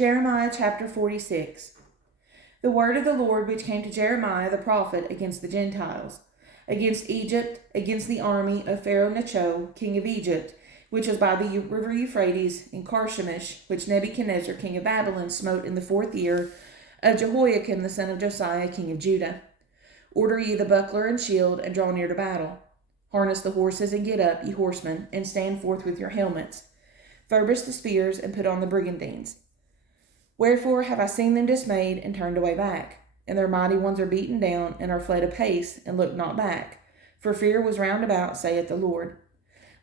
Jeremiah chapter 46. The word of the Lord which came to Jeremiah the prophet against the Gentiles, against Egypt, against the army of Pharaoh Necho, king of Egypt, which was by the river Euphrates in Carchemish, which Nebuchadnezzar king of Babylon smote in the 4th year of Jehoiakim the son of Josiah king of Judah. Order ye the buckler and shield, and draw near to battle. Harness the horses, and get up, ye horsemen, and stand forth with your helmets. Furbish the spears, and put on the brigandines. Wherefore have I seen them dismayed, and turned away back? And their mighty ones are beaten down, and are fled apace, and look not back. For fear was round about, saith the Lord.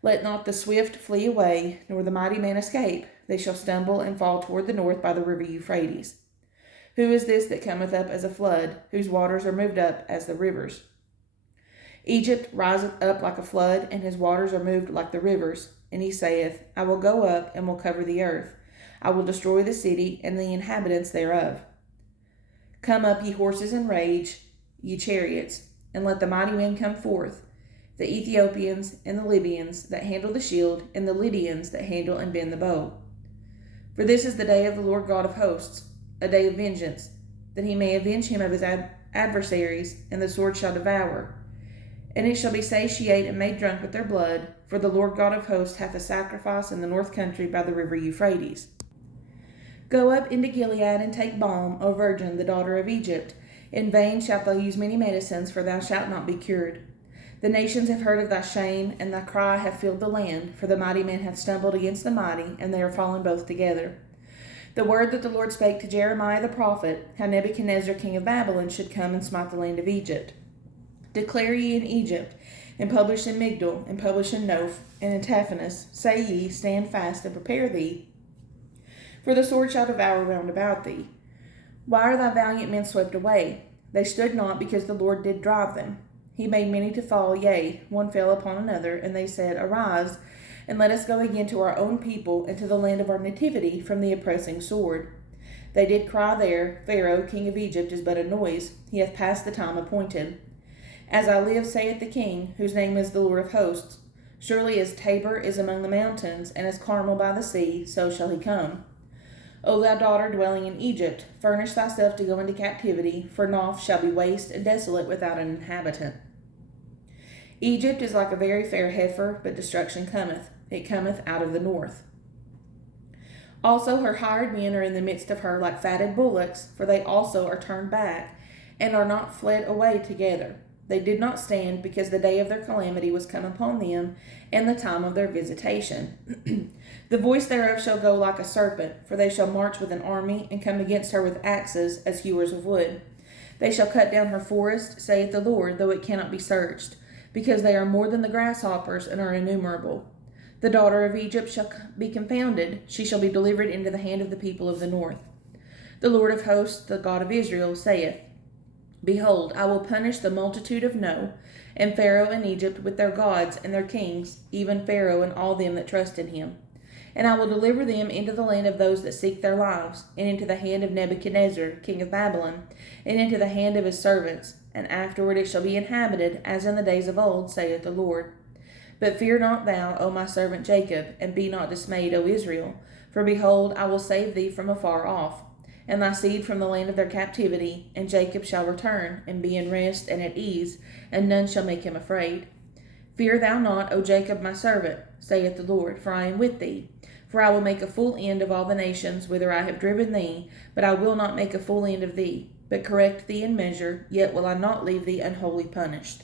Let not the swift flee away, nor the mighty man escape. They shall stumble and fall toward the north by the river Euphrates. Who is this that cometh up as a flood, whose waters are moved up as the rivers? Egypt riseth up like a flood, and his waters are moved like the rivers. And he saith, I will go up, and will cover the earth. I will destroy the city, and the inhabitants thereof. Come up, ye horses, and rage, ye chariots, and let the mighty men come forth, the Ethiopians and the Libyans that handle the shield, and the Lydians that handle and bend the bow. For this is the day of the Lord God of hosts, a day of vengeance, that he may avenge him of his adversaries, and the sword shall devour. And it shall be satiate and made drunk with their blood, for the Lord God of hosts hath a sacrifice in the north country by the river Euphrates. Go up into Gilead, and take balm, O virgin, the daughter of Egypt. In vain shalt thou use many medicines, for thou shalt not be cured. The nations have heard of thy shame, and thy cry hath filled the land, for the mighty man hath stumbled against the mighty, and they are fallen both together. The word that the Lord spake to Jeremiah the prophet, how Nebuchadnezzar king of Babylon should come and smite the land of Egypt. Declare ye in Egypt, and publish in Migdol, and publish in Noph, and in Taphanes. Say ye, stand fast, and prepare thee, for the sword shall devour round about thee. Why are thy valiant men swept away? They stood not, because the Lord did drive them. He made many to fall, yea, one fell upon another, and they said, Arise, and let us go again to our own people, and to the land of our nativity, from the oppressing sword. They did cry there, Pharaoh, king of Egypt, is but a noise. He hath passed the time appointed. As I live, saith the King, whose name is the Lord of hosts, surely as Tabor is among the mountains, and as Carmel by the sea, so shall he come. O thou daughter dwelling in Egypt, furnish thyself to go into captivity, for Noph shall be waste and desolate without an inhabitant. Egypt is like a very fair heifer, but destruction cometh. It cometh out of the north. Also her hired men are in the midst of her like fatted bullocks, for they also are turned back, and are not fled away together. They did not stand, because the day of their calamity was come upon them, and the time of their visitation. The voice thereof shall go like a serpent, for they shall march with an army, and come against her with axes, as hewers of wood. They shall cut down her forest, saith the Lord, though it cannot be searched, because they are more than the grasshoppers, and are innumerable. The daughter of Egypt shall be confounded, she shall be delivered into the hand of the people of the north. The Lord of hosts, the God of Israel, saith, Behold, I will punish the multitude of No, and Pharaoh and Egypt with their gods and their kings, even Pharaoh and all them that trust in him. And I will deliver them into the land of those that seek their lives, and into the hand of Nebuchadnezzar, king of Babylon, and into the hand of his servants. And afterward it shall be inhabited, as in the days of old, saith the Lord. But fear not thou, O my servant Jacob, and be not dismayed, O Israel. For behold, I will save thee from afar off, and thy seed from the land of their captivity, and Jacob shall return, and be in rest and at ease, and none shall make him afraid. Fear thou not, O Jacob my servant, saith the Lord, for I am with thee. For I will make a full end of all the nations whither I have driven thee, but I will not make a full end of thee, but correct thee in measure, yet will I not leave thee unwholly punished.